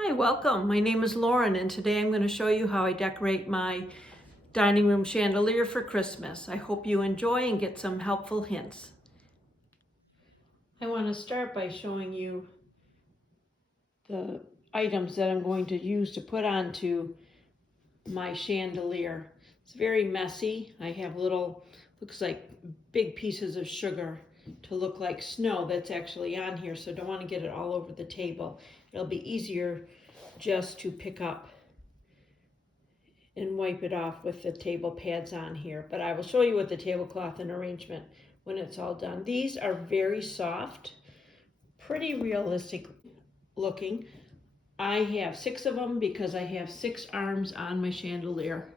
Hi, welcome. My name is Lauren and today I'm going to show you how I decorate my dining room chandelier for Christmas. I hope you enjoy and get some helpful hints. I want to start by showing you the items that I'm going to use to put onto my chandelier. It's very messy. I have looks like big pieces of sugar to look like snow that's actually on here, so I don't want to get it all over the table. It'll be easier just to pick up and wipe it off with the table pads on here. But I will show you with the tablecloth and arrangement when it's all done. These are very soft, pretty realistic looking. I have 6 of them because I have 6 arms on my chandelier,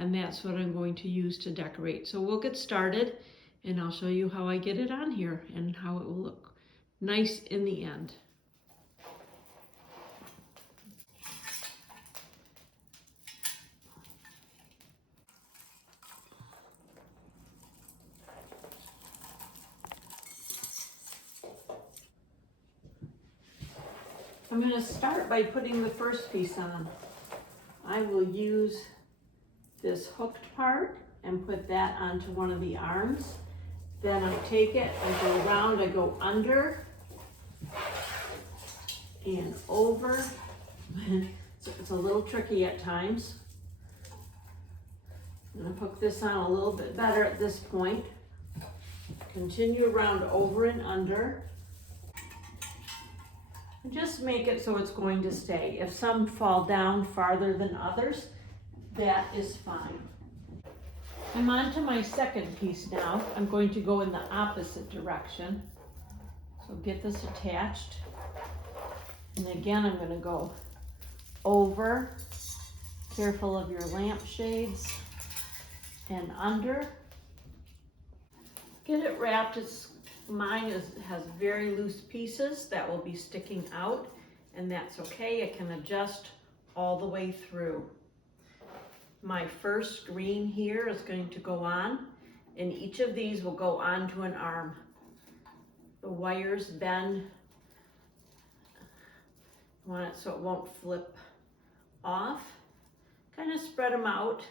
and that's what I'm going to use to decorate. So we'll get started and I'll show you how I get it on here and how it will look nice in the end. I'm going to start by putting the first piece on. I will use this hooked part and put that onto one of the arms. Then I take it, I go around, I go under and over. So it's a little tricky at times. I'm going to hook this on a little bit better at this point. Continue around over and under. And just make it so it's going to stay. If some fall down farther than others, that is fine. I'm on to my second piece now. I'm going to go in the opposite direction. So get this attached. And again, I'm going to go over, careful of your lampshades, and under. Get it wrapped. Mine has very loose pieces that will be sticking out, and that's okay. It can adjust all the way through. My first green here is going to go on, and each of these will go onto an arm. The wires bend. You want it so it won't flip off. Kind of spread them out.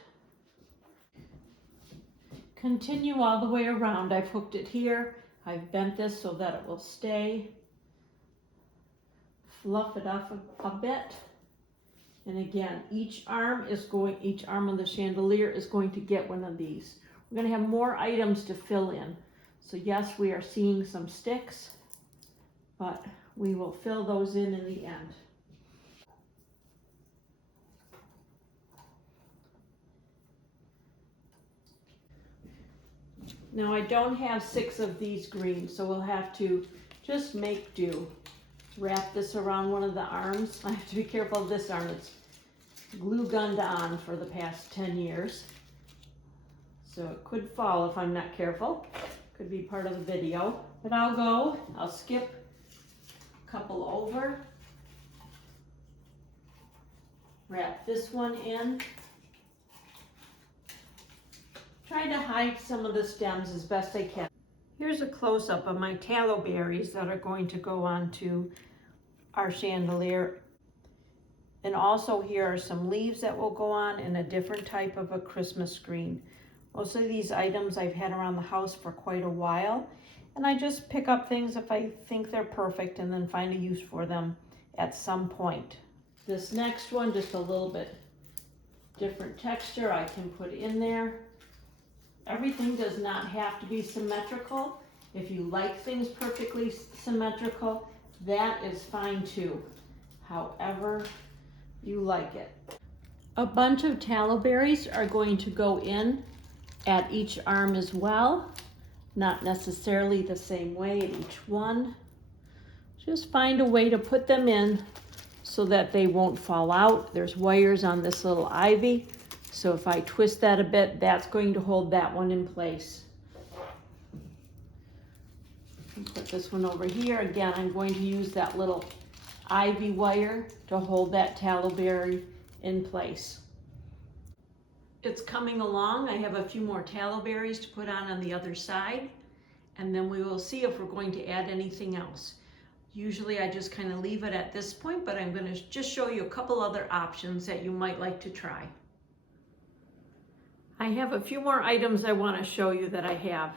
Continue all the way around. I've hooked it here. I've bent this so that it will stay. Fluff it up a bit. And again, each arm of the chandelier is going to get one of these. We're going to have more items to fill in. So yes, we are seeing some sticks, but we will fill those in the end. Now I don't have 6 of these greens, so we'll have to just make do. Wrap this around one of the arms. I have to be careful of this arm. It's glue gunned on for the past 10 years. So it could fall if I'm not careful. Could be part of the video. But I'll skip a couple over. Wrap this one in. Try to hide some of the stems as best I can. Here's a close-up of my tallow berries that are going to go onto our chandelier. And also here are some leaves that will go on and a different type of a Christmas green. Most of these items I've had around the house for quite a while, and I just pick up things if I think they're perfect and then find a use for them at some point. This next one, just a little bit different texture I can put in there. Everything does not have to be symmetrical. If you like things perfectly symmetrical, that is fine too. However you like it. A bunch of tallow berries are going to go in at each arm as well. Not necessarily the same way at each one. Just find a way to put them in so that they won't fall out. There's wires on this little ivy. So if I twist that a bit, that's going to hold that one in place. Put this one over here. Again, I'm going to use that little ivy wire to hold that tallow berry in place. It's coming along. I have a few more tallow berries to put on the other side, and then we will see if we're going to add anything else. Usually I just kind of leave it at this point, but I'm going to just show you a couple other options that you might like to try. I have a few more items I want to show you that I have.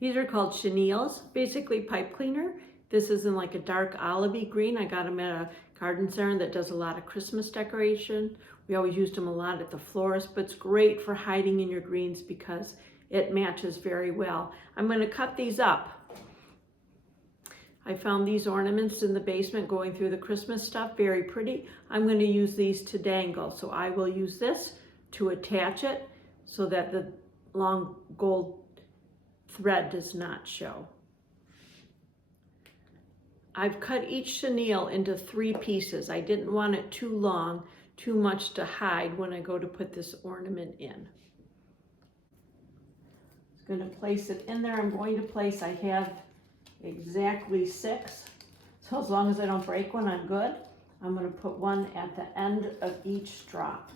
These are called chenilles, basically pipe cleaner. This is in like a dark olivey green. I got them at a garden center that does a lot of Christmas decoration. We always used them a lot at the florist, but it's great for hiding in your greens because it matches very well. I'm going to cut these up. I found these ornaments in the basement going through the Christmas stuff, very pretty. I'm going to use these to dangle, so I will use this to attach it so that the long gold thread does not show. I've cut each chenille into 3 pieces. I didn't want it too long, too much to hide when I go to put this ornament in. I'm going to place it in there. I'm going to place, I have exactly 6. So as long as I don't break one, I'm good. I'm going to put one at the end of each drop.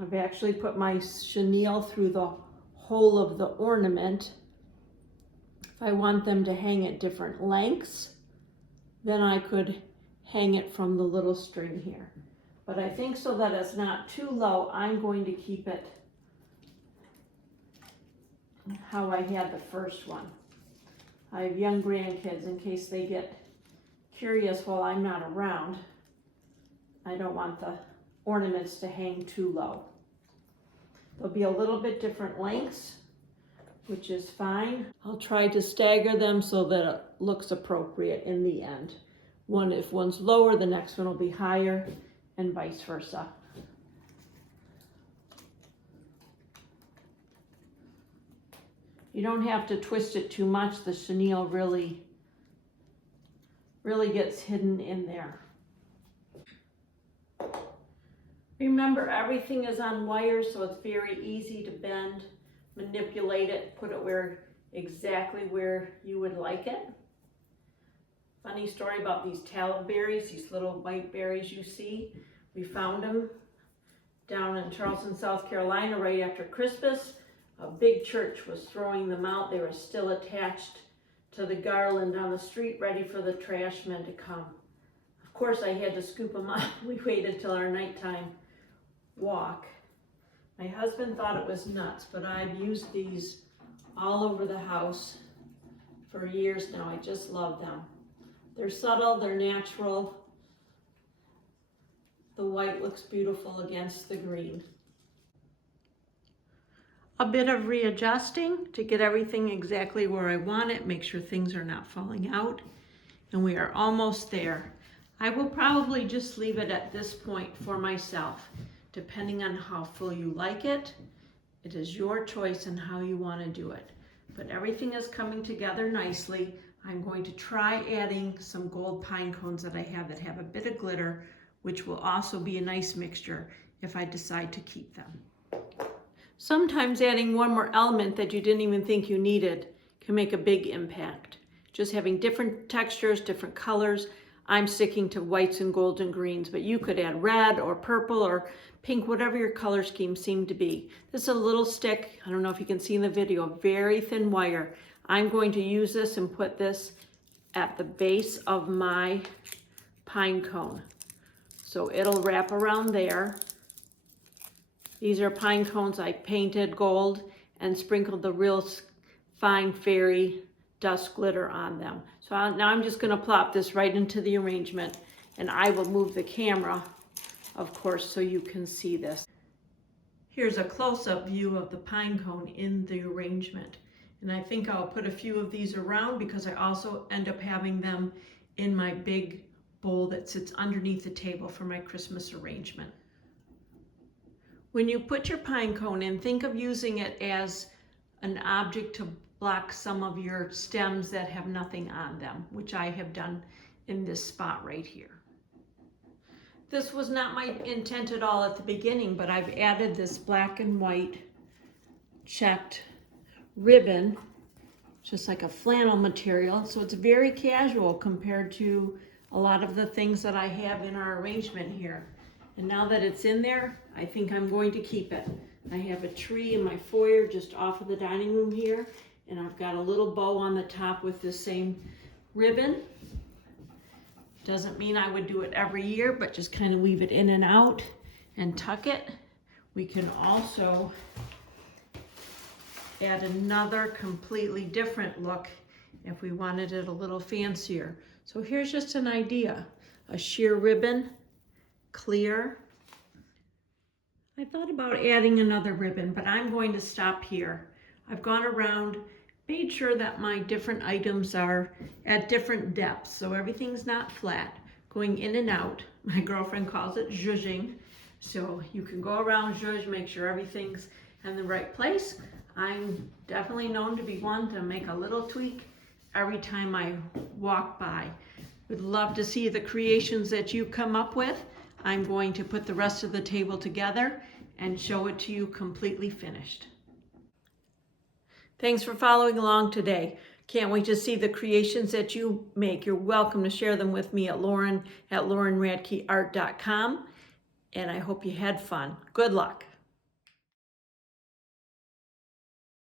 I've actually put my chenille through the whole of the ornament. If I want them to hang at different lengths, then I could hang it from the little string here. But I think so that it's not too low, I'm going to keep it how I had the first one. I have young grandkids in case they get curious while I'm not around. I don't want the ornaments to hang too low. They'll be a little bit different lengths, which is fine. I'll try to stagger them so that it looks appropriate in the end. If one's lower, the next one will be higher, and vice versa. You don't have to twist it too much. The chenille really gets hidden in there. Remember, everything is on wire, so it's very easy to bend, manipulate it, put it exactly where you would like it. Funny story about these tallow berries, these little white berries you see. We found them down in Charleston, South Carolina right after Christmas. A big church was throwing them out. They were still attached to the garland on the street, ready for the trash men to come. Of course, I had to scoop them up. We waited till our nighttime walk. My husband thought it was nuts, but I've used these all over the house for years now. I just love them. They're subtle, they're natural. The white looks beautiful against the green. A bit of readjusting to get everything exactly where I want it, make sure things are not falling out, and we are almost there. I will probably just leave it at this point for myself, depending on how full you like it. It is your choice on how you want to do it. But everything is coming together nicely. I'm going to try adding some gold pine cones that I have that have a bit of glitter, which will also be a nice mixture if I decide to keep them. Sometimes adding one more element that you didn't even think you needed can make a big impact. Just having different textures, different colors. I'm sticking to whites and golds and greens, but you could add red or purple or pink, whatever your color scheme seemed to be. This is a little stick. I don't know if you can see in the video, very thin wire. I'm going to use this and put this at the base of my pine cone. So it'll wrap around there. These are pine cones I painted gold and sprinkled the real fine fairy dust glitter on them. So now I'm just going to plop this right into the arrangement, and I will move the camera, of course, so you can see this. Here's a close-up view of the pine cone in the arrangement. And I think I'll put a few of these around because I also end up having them in my big bowl that sits underneath the table for my Christmas arrangement. When you put your pine cone in, think of using it as an object to block some of your stems that have nothing on them, which I have done in this spot right here. This was not my intent at all at the beginning, but I've added this black and white checked ribbon, just like a flannel material. So it's very casual compared to a lot of the things that I have in our arrangement here. And now that it's in there, I think I'm going to keep it. I have a tree in my foyer just off of the dining room here, And I've got a little bow on the top with the same ribbon. Doesn't mean I would do it every year, but just kind of weave it in and out and tuck it. We can also add another completely different look if we wanted it a little fancier. So here's just an idea. A sheer ribbon, clear. I thought about adding another ribbon, but I'm going to stop here. I've gone around, made sure that my different items are at different depths, so everything's not flat, going in and out. My girlfriend calls it zhuzhing. So you can go around zhuzh, make sure everything's in the right place. I'm definitely known to be one to make a little tweak every time I walk by. Would love to see the creations that you come up with. I'm going to put the rest of the table together and show it to you completely finished. Thanks for following along today. Can't wait to see the creations that you make. You're welcome to share them with me at Lauren at laurenradkeart.com. And I hope you had fun. Good luck.